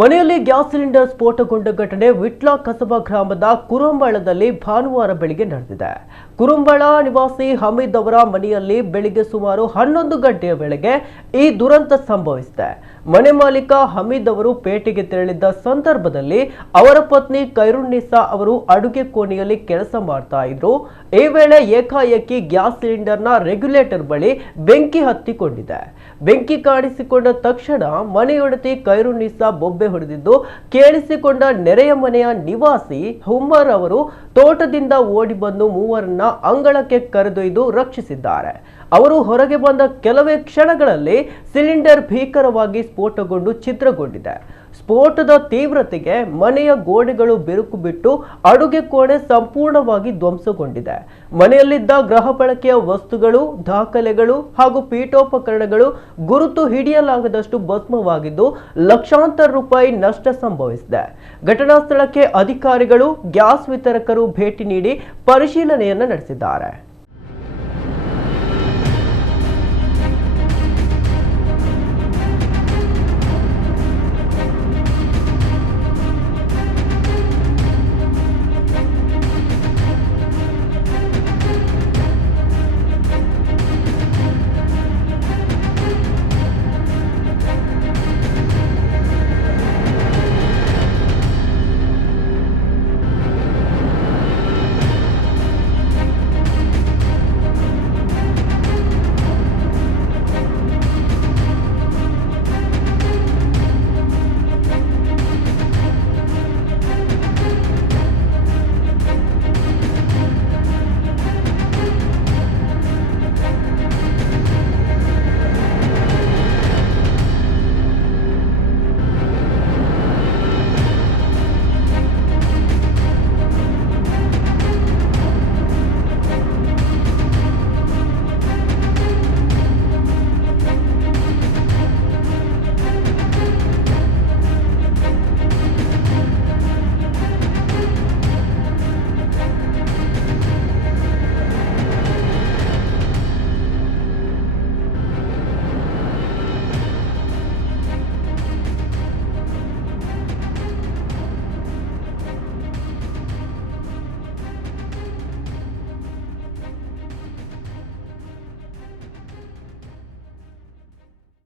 ಮನೆಯಲ್ಲಿ gas cylinder ಸ್ಫೋಟಗೊಂಡ ಘಟನೆ ವಿಟ್ಲ ಕಸಬಾ ಗ್ರಾಮದ ಕುರುಂಬಳದಲ್ಲಿ ಭಾನುವಾರ ಬೆಳಗ್ಗೆ ನಡೆದಿದೆ. ಕುರುಂಬಳ ನಿವಾಸಿ ಹಮೀದ್ ಅವರ ಮನೆಯಲ್ಲಿ ಬೆಳಿಗ್ಗೆ ಸುಮಾರು 11 ಗಂಟೆಯ ವೇಳೆಗೆ ಈ ದುರಂತ ಸಂಭವಿಸಿದೆ. ಮನೆ ಮಾಲೀಕ ಹಮೀದ್ ಅವರು ಪೇಟೆಗೆ ತೆರಳಿದ್ದ ಸಂದರ್ಭದಲ್ಲಿ ಅವರ ಪತ್ನಿ ಖೈರುನ್ನಿಸಾ ಅವರು ಅಡುಗೆ ಕೋಣೆಯಲ್ಲಿ ಕೆಲಸ ಮಾಡ್ತಾ ಇದ್ರು. ಈ ವೇಳೆ ಏಕಾಏಕಿ ಗ್ಯಾಸ್ ಸಿಲಿಂಡರ್ನ ರೆಗ್ಯುಲೇಟರ್ ಬಳಿ ಬೆಂಕಿ ಹತ್ತಿಕೊಂಡಿದೆ. ಬೆಂಕಿ ಕಾಣಿಸಿಕೊಂಡ ತಕ್ಷಣ ಮನೆಯೊಡತಿ ಖೈರುನ್ನಿಸಾ ಬೊಬ್ಬೆ ಹೊಡೆದಿದ್ದು ಕೇಳಿಸಿಕೊಂಡ ನೆರೆಯ ಮನೆಯ ನಿವಾಸಿ ಹುಮ್ಮರ್ ಅವರು ತೋಟದಿಂದ ಓಡಿ ಬಂದು ಮೂವರನ್ನ ಅಂಗಳಕ್ಕೆ ಕರೆದೊಯ್ದು ರಕ್ಷಿಸಿದ್ದಾರೆ. ಅವರು ಹೊರಗೆ ಬಂದ ಕೆಲವೇ ಕ್ಷಣಗಳಲ್ಲಿ ಸಿಲಿಂಡರ್ ಭೀಕರವಾಗಿ ಸ್ಫೋಟಗೊಂಡು ಛಿದ್ರಗೊಂಡಿದೆ. ಸ್ಫೋಟದ ತೀವ್ರತೆಗೆ ಮನೆಯ ಗೋಡೆಗಳು ಬಿರುಕು ಬಿಟ್ಟು ಅಡುಗೆ ಕೋಣೆ ಸಂಪೂರ್ಣವಾಗಿ ಧ್ವಂಸಗೊಂಡಿದೆ. ಮನೆಯಲ್ಲಿದ್ದ ಗೃಹ ಬಳಕೆಯ ವಸ್ತುಗಳು, ದಾಖಲೆಗಳು ಹಾಗೂ ಪೀಠೋಪಕರಣಗಳು ಗುರುತು ಹಿಡಿಯಲಾಗದಷ್ಟು ಭಸ್ಮವಾಗಿದ್ದು ಲಕ್ಷಾಂತರ ರೂಪಾಯಿ ನಷ್ಟ ಸಂಭವಿಸಿದೆ. ಘಟನಾ ಸ್ಥಳಕ್ಕೆ ಅಧಿಕಾರಿಗಳು, ಗ್ಯಾಸ್ ವಿತರಕರು ಭೇಟಿ ನೀಡಿ ಪರಿಶೀಲನೆಯನ್ನು ನಡೆಸಿದ್ದಾರೆ.